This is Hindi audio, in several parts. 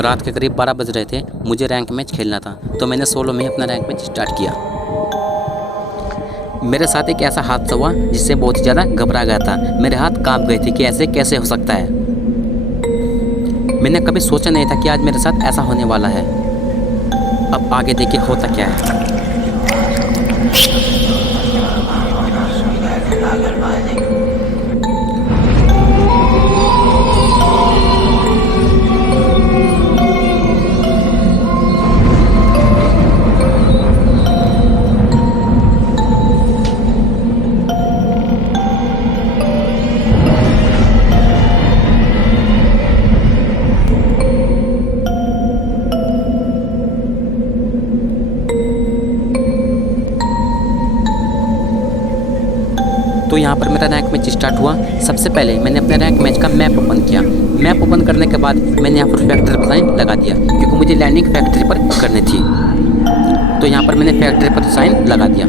रात के करीब 12 बज रहे थे। मुझे रैंक मैच खेलना था तो मैंने सोलो में अपना रैंक मैच स्टार्ट किया। मेरे साथ एक ऐसा हादसा हुआ जिससे बहुत ही ज़्यादा घबरा गया था। मेरे हाथ कांप गए थे कि ऐसे कैसे हो सकता है। मैंने कभी सोचा नहीं था कि आज मेरे साथ ऐसा होने वाला है। अब आगे देखिए होता क्या है। तो यहाँ पर मेरा रैंक मैच स्टार्ट हुआ। सबसे पहले मैंने अपने रैंक मैच का मैप ओपन किया। मैप ओपन करने के बाद मैंने यहाँ पर फैक्ट्री पर साइन लगा दिया क्योंकि मुझे लैंडिंग फैक्ट्री पर करनी थी। तो यहाँ पर मैंने फैक्ट्री पर साइन लगा दिया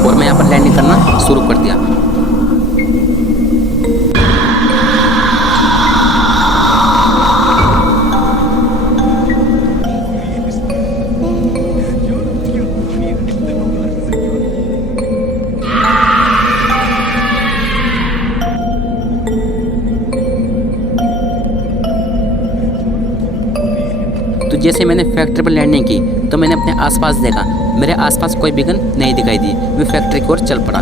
और मैं यहाँ पर लैंडिंग करना शुरू कर दिया। तो जैसे मैंने फैक्ट्री पर लैंडिंग की तो मैंने अपने आसपास देखा। मेरे आसपास कोई भी गन नहीं दिखाई दी। मैं फैक्ट्री की ओर चल पड़ा।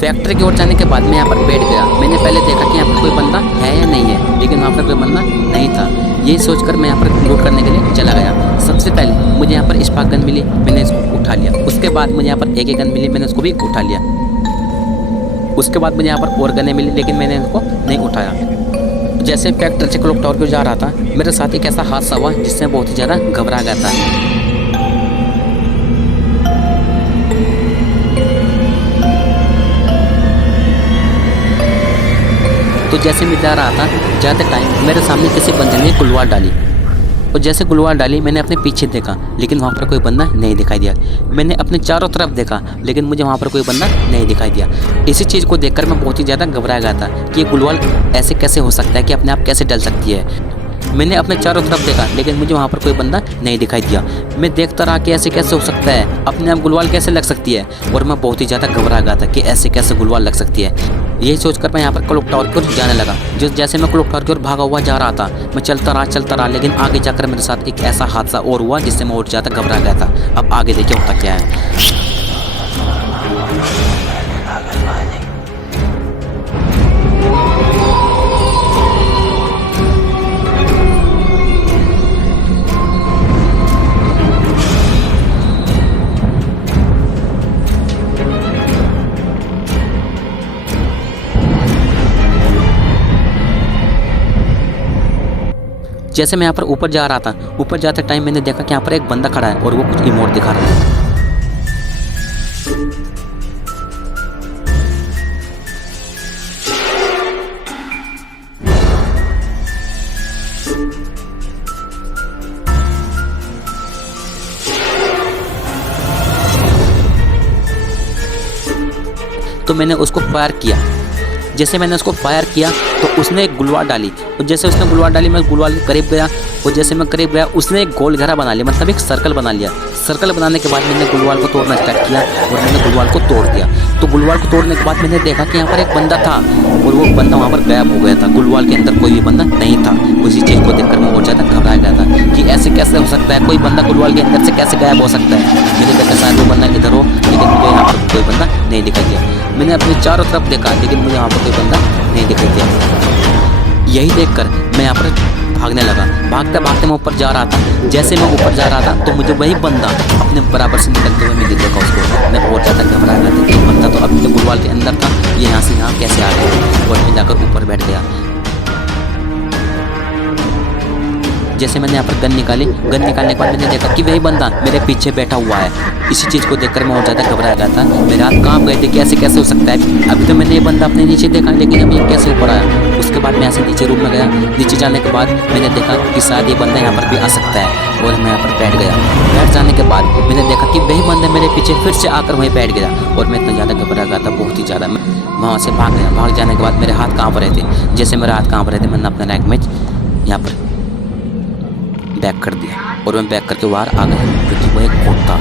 फैक्ट्री की ओर जाने के बाद मैं यहाँ पर बैठ गया। मैंने पहले देखा कि यहाँ पर कोई बंदा है या नहीं है, लेकिन वहाँ पर कोई बंदा नहीं था। यही सोचकर मैं यहाँ पर लूट करने के लिए चला गया। सबसे पहले मुझे यहाँ पर स्पार्क गन मिली, मैंने इसको उठा लिया। उसके बाद मुझे यहाँ पर एक गन मिली, मैंने उसको भी उठा लिया। उसके बाद मुझे यहाँ पर और गनें मिली, लेकिन मैंने इनको नहीं उठाया। जैसे फैक्ट्री से क्लॉक टावर की ओर जा रहा था, मेरे साथ एक ऐसा हादसा हुआ जिससे बहुत ही ज़्यादा घबरा गया था। तो जैसे मैं जा रहा था, जाते टाइम मेरे सामने किसी बंदे ने गुलवाल डाली और जैसे गुलवाल डाली मैंने अपने पीछे देखा, लेकिन वहाँ पर कोई बंदा नहीं दिखाई दिया। मैंने अपने चारों तरफ देखा, लेकिन मुझे वहाँ पर कोई बंदा नहीं दिखाई दिया। इसी चीज़ को देखकर मैं बहुत ही ज़्यादा घबरा गया था कि ये गुलवाल ऐसे कैसे हो सकता है, कि अपने आप कैसे डल सकती है। मैंने अपने चारों तरफ देखा, लेकिन मुझे वहाँ पर कोई बंदा नहीं दिखाई दिया। मैं देखता रहा कि ऐसे कैसे हो सकता है, अपने आप गुलवाल कैसे लग सकती है, और मैं बहुत ही ज़्यादा घबरा गया था कि ऐसे कैसे गुलवाल लग सकती है। यही सोचकर मैं यहाँ पर क्लॉक टावर की ओर जाने लगा। जैसे मैं क्लॉक टावर की ओर भागा हुआ जा रहा था, मैं चलता रहा, लेकिन आगे जाकर मेरे साथ एक ऐसा हादसा और हुआ जिससे मैं और ज़्यादा घबरा गया था। अब आगे देखिए होता क्या है। जैसे मैं यहाँ पर ऊपर जा रहा था, ऊपर जाते टाइम मैंने देखा कि यहाँ पर एक बंदा खड़ा है और वो कुछ इमोट दिखा रहा है। तो मैंने उसको फायर किया। जैसे मैंने उसको फायर किया तो उसने एक गुलवाल डाली, और जैसे उसने गुलवाल डाली मैं गुलवाल के करीब गया, और जैसे मैं करीब गया उसने एक गोल घेरा बना लिया, मतलब एक सर्कल बना लिया। सर्कल बनाने के बाद मैंने गुलवाल को तोड़ना स्टार्ट किया और मैंने गुलवाल को तोड़ दिया। तो गुलवाल को तोड़ने के बाद मैंने देखा कि यहाँ पर एक बंदा था और वो बंदा वहाँ पर गायब हो गया था। गुलवाल के अंदर कोई भी बंदा नहीं था। उसी चीज़ को देखकर मैं बहुत ज़्यादा घबरा गया था कि ऐसे कैसे हो सकता है, कोई बंदा गुलवाल के अंदर से कैसे गायब हो सकता है। मैंने देखा शायद वो बंदा इधर हो, लेकिन मुझे यहाँ पर कोई बंदा नहीं दिखाई दिया। मैंने अपने चारों तरफ देखा, लेकिन मुझे यहाँ पर कोई बंदा नहीं दिखाई दिया। यही देखकर मैं यहाँ पर भागने लगा। भागते भागते मैं ऊपर जा रहा था। जैसे मैं ऊपर जा रहा था तो मुझे वही बंदा अपने बराबर से निकलते हुए मैं देखा उसको। मैं और ज़्यादा घबरा गया था कि बंदा तो अभी तो गुलवाल के अंदर था, ये यहाँ से यहाँ कैसे आ गया, और मैं जाकर ऊपर बैठ गया। जैसे मैंने यहाँ पर गन निकाली, गन निकालने के बाद मैंने देखा कि वही बंदा मेरे पीछे बैठा हुआ है। इसी चीज़ को देखकर मैं और ज़्यादा घबरा गया था। मेरे हाथ कांप गए थे कि ऐसे कैसे हो सकता है। अभी तो मैंने ये बंदा अपने नीचे देखा, लेकिन अब ये कैसे ऊपर आया। उसके बाद मैं ऐसे नीचे रूम में गया। नीचे जाने के बाद मैंने देखा कि शायद ये बंदा यहाँ पर भी आ सकता है, और मैं यहाँ पर बैठ गया। बैठ जाने के बाद मैंने देखा कि वही बंदा मेरे पीछे फिर से आकर वहीं बैठ गया, और मैं इतना ज़्यादा घबरा गया था, बहुत ही ज़्यादा। मैं वहाँ से भाग गया। भाग जाने के बाद मेरे हाथ काँप रहे थे। जैसे मेरे हाथ काँप रहे थे, मैंने अपना रैंक मैच यहाँ पर बैक कर दिया, और मैं बैक करके बाहर आ गया, क्योंकि वो एक कोड था।